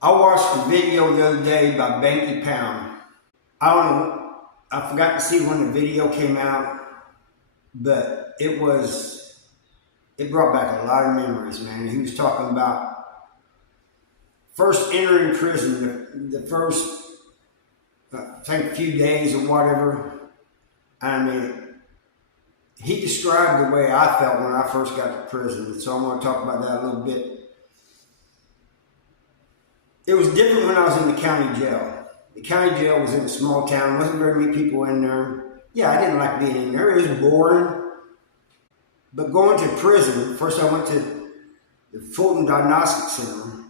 I watched a video the other day by Banky Pound. I don't know, I forgot to see when the video came out, but it brought back a lot of memories, man. He was talking about first entering prison, the first, I think, few days or whatever. I mean, he described the way I felt when I first got to prison, so I want to talk about that a little bit. It was different when I was in the county jail. The county jail was in a small town, wasn't very many people in there. Yeah, I didn't like being in there, it was boring. But going to prison, first I went to the Fulton Diagnostic Center,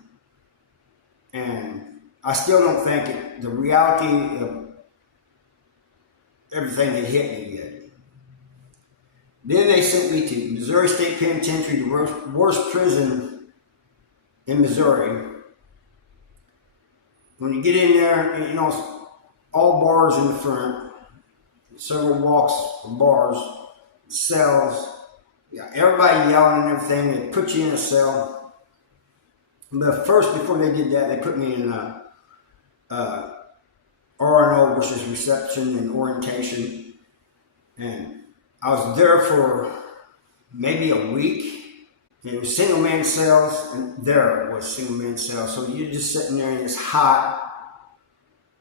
and I still don't think the reality of everything had hit me yet. Then they sent me to Missouri State Penitentiary, the worst prison in Missouri. When you get in there, you know, it's all bars in the front, several walks of bars, cells. Yeah, everybody yelling and everything. They put you in a cell. But first, before they did that, they put me in R&O, which is reception and orientation. And I was there for maybe a week. It was single man cells, and there was single man cells. So you're just sitting there and it's hot,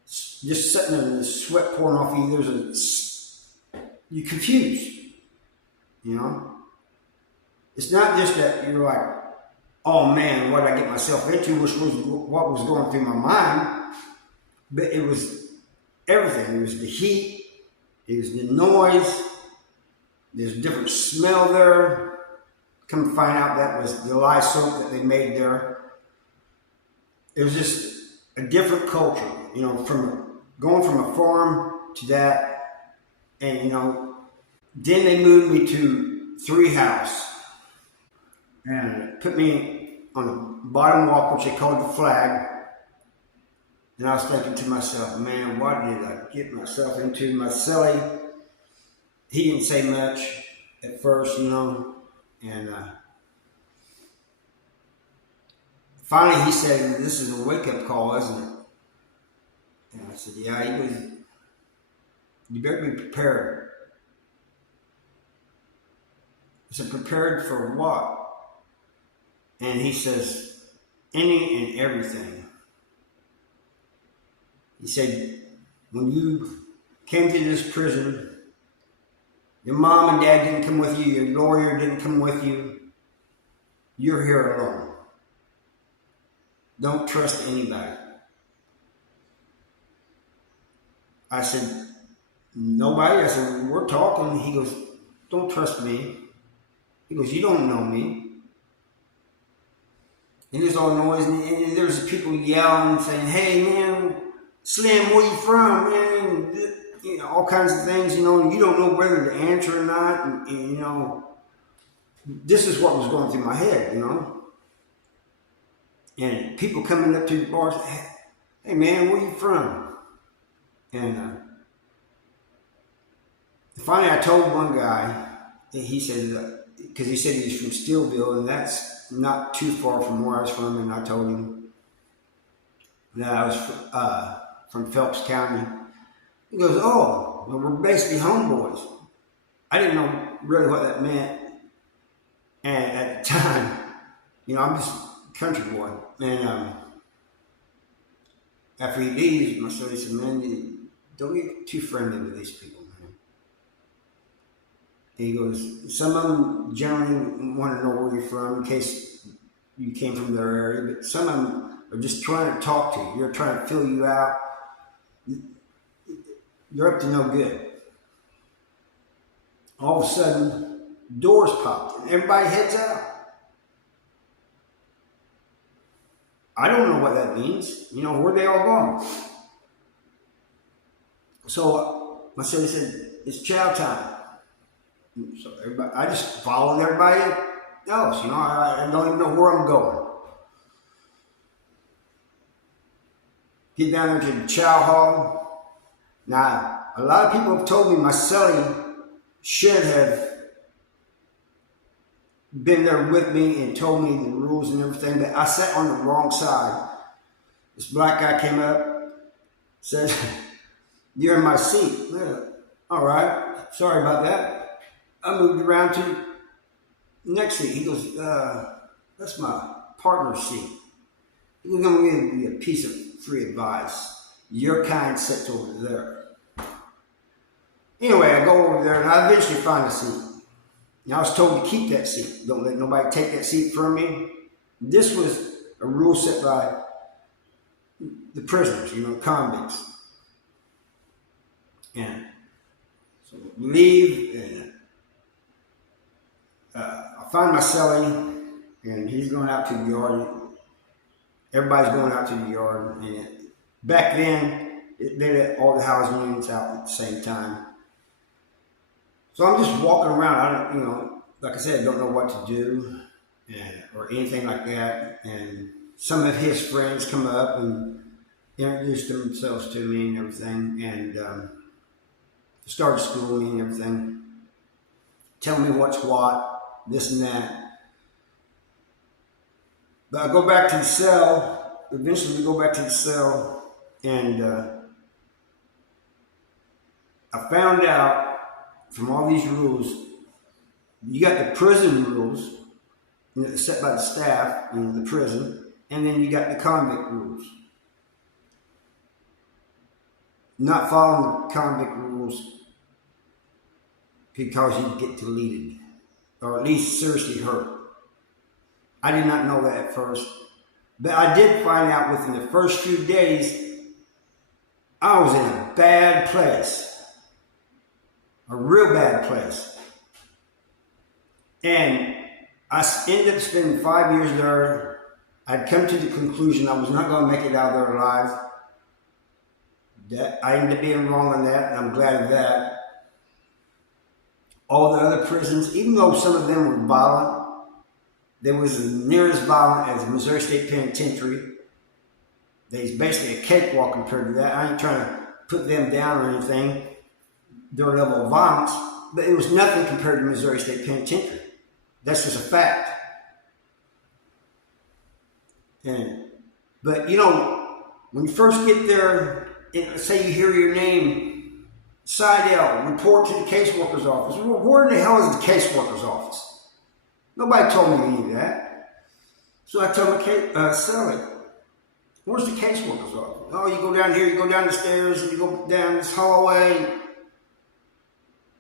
just sitting there and the sweat pouring off you. You're confused, you know? It's not just that you're like, oh man, what did I get myself into, which was what was going through my mind, but it was everything. It was the heat, it was the noise, there's a different smell there. Come to find out that was the lye soap that they made there. It was just a different culture, you know, from going from a farm to that. And, you know, then they moved me to 3 house and put me on the bottom walk, which they called the flag. And I was thinking to myself, man, what did I get myself into? My cellie, he didn't say much at first, you know. And finally he said, this is a wake-up call, isn't it? And I said, yeah. He goes, you better be prepared. I said, prepared for what? And he says, any and everything. He said, when you came to this prison, your mom and dad didn't come with you. Your lawyer didn't come with you. You're here alone. Don't trust anybody. I said, nobody? I said, we're talking. He goes, don't trust me. He goes, you don't know me. And there's all noise, and there's people yelling, saying, hey man, Slim, where you from, man? You know, all kinds of things, you know, you don't know whether to answer or not, and you know, this is what was going through my head, you know. And people coming up to the bar, hey man, where you from? And finally I told one guy, and he said, because he said he was from Steelville, and that's not too far from where I was from, and I told him that I was from Phelps County. He goes, oh, well, we're basically homeboys. I didn't know really what that meant. And at the time, you know, I'm just a country boy. And after he leaves, my son said, man, don't get too friendly with these people, man. And he goes, some of them generally want to know where you're from in case you came from their area, but some of them are just trying to talk to you. They're trying to fill you out. You're up to no good. All of a sudden, doors popped and everybody heads out. I don't know what that means. You know, where they all gone? So my son said, it's chow time. So everybody, I just followed everybody else. You know, I don't even know where I'm going. Get down there to the chow hall. Now, a lot of people have told me my cellie should have been there with me and told me the rules and everything, but I sat on the wrong side. This black guy came up, said, "You're in my seat." All right, sorry about that. I moved around to the next seat. He goes, "That's my partner's seat." He was going to give me a piece of free advice. Your kind sits over there. Anyway, I go over there and I eventually find a seat. Now I was told to keep that seat. Don't let nobody take that seat from me. This was a rule set by the prisoners, convicts. And so we leave, and I find my cellie, and he's going out to the yard. Everybody's going out to the yard. And back then, they let all the housing units out at the same time. So I'm just walking around. Like I said, I don't know what to do or anything like that. And some of his friends come up and introduced themselves to me and everything, and started schooling and everything. Tell me what's what, this and that. But I go back to the cell. Eventually, we go back to the cell, and I found out from all these rules, you got the prison rules set by the staff in the prison, and then you got the convict rules. Not following the convict rules because you get deleted, or at least seriously hurt. I did not know that at first, but I did find out within the first few days I was in a bad place, a real bad place. And I ended up spending 5 years there. I'd come to the conclusion I was not going to make it out of there alive. That I ended up being wrong on that, and I'm glad of that. All the other prisons, even though some of them were violent, they was near as violent as the Missouri State Penitentiary. They's basically a cakewalk compared to that. I ain't trying to put them down or anything, their level of violence, but it was nothing compared to Missouri State Penitentiary. That's just a fact. But when you first get there, say you hear your name, Seidel, report to the caseworker's office. Well, where in the hell is the caseworker's office? Nobody told me any of that. So I tell my Sally, where's the caseworker's office? Oh, you go down here, you go down the stairs, and you go down this hallway.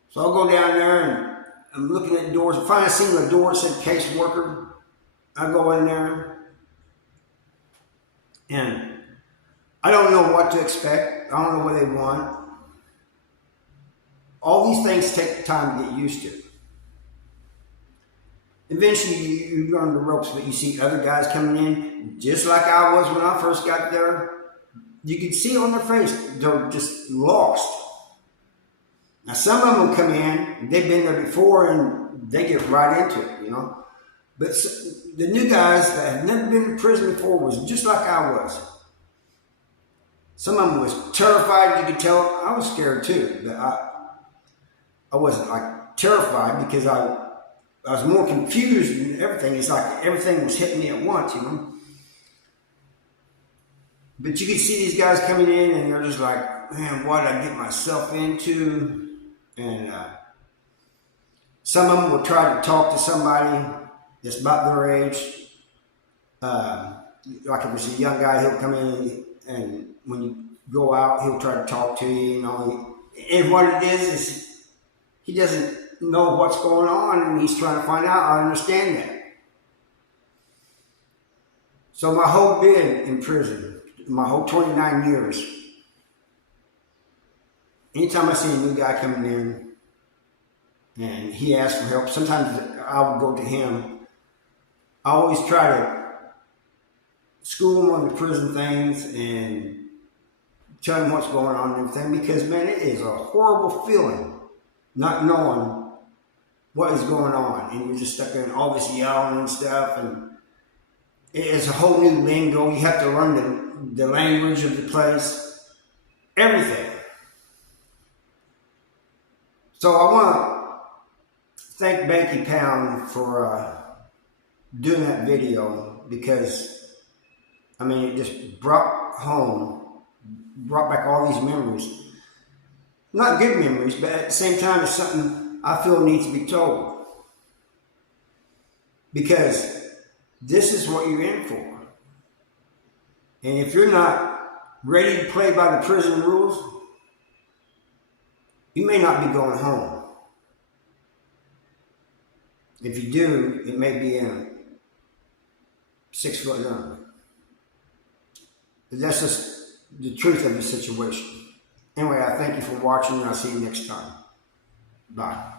So I'll go down there, and I'm looking at the doors. Finally, I see a door that said caseworker. I go in there, and I don't know what to expect. I don't know what they want. All these things take time to get used to. Eventually, you learn the ropes, but you see other guys coming in, just like I was when I first got there. You could see on their face, they're just lost. Now, some of them come in, they've been there before, and they get right into it, But the new guys that had never been in prison before was just like I was. Some of them was terrified, you could tell. I was scared too, but I wasn't like terrified because I was more confused and everything. It's like everything was hitting me at once, But you could see these guys coming in and they're just like, man, what did I get myself into? And some of them will try to talk to somebody that's about their age. Like if it's a young guy, he'll come in and when you go out, he'll try to talk to you, And what it is he doesn't know what's going on and he's trying to find out. I understand that. So my whole bid in prison, my whole 29 years, anytime I see a new guy coming in and he asks for help, sometimes I would go to him. I always try to school him on the prison things and tell him what's going on and everything because, man, it is a horrible feeling not knowing what is going on. And you're just stuck in all this yelling and stuff. And it's a whole new lingo. You have to learn the language of the place, everything. So I want to thank Banky Pound for doing that video because, it just brought home, brought back all these memories. Not good memories, but at the same time, it's something I feel needs to be told. Because this is what you're in for. And if you're not ready to play by the prison rules, you may not be going home. If you do, it may be in a 6-foot zone. But that's just the truth of the situation. Anyway, I thank you for watching, and I'll see you next time. Bye.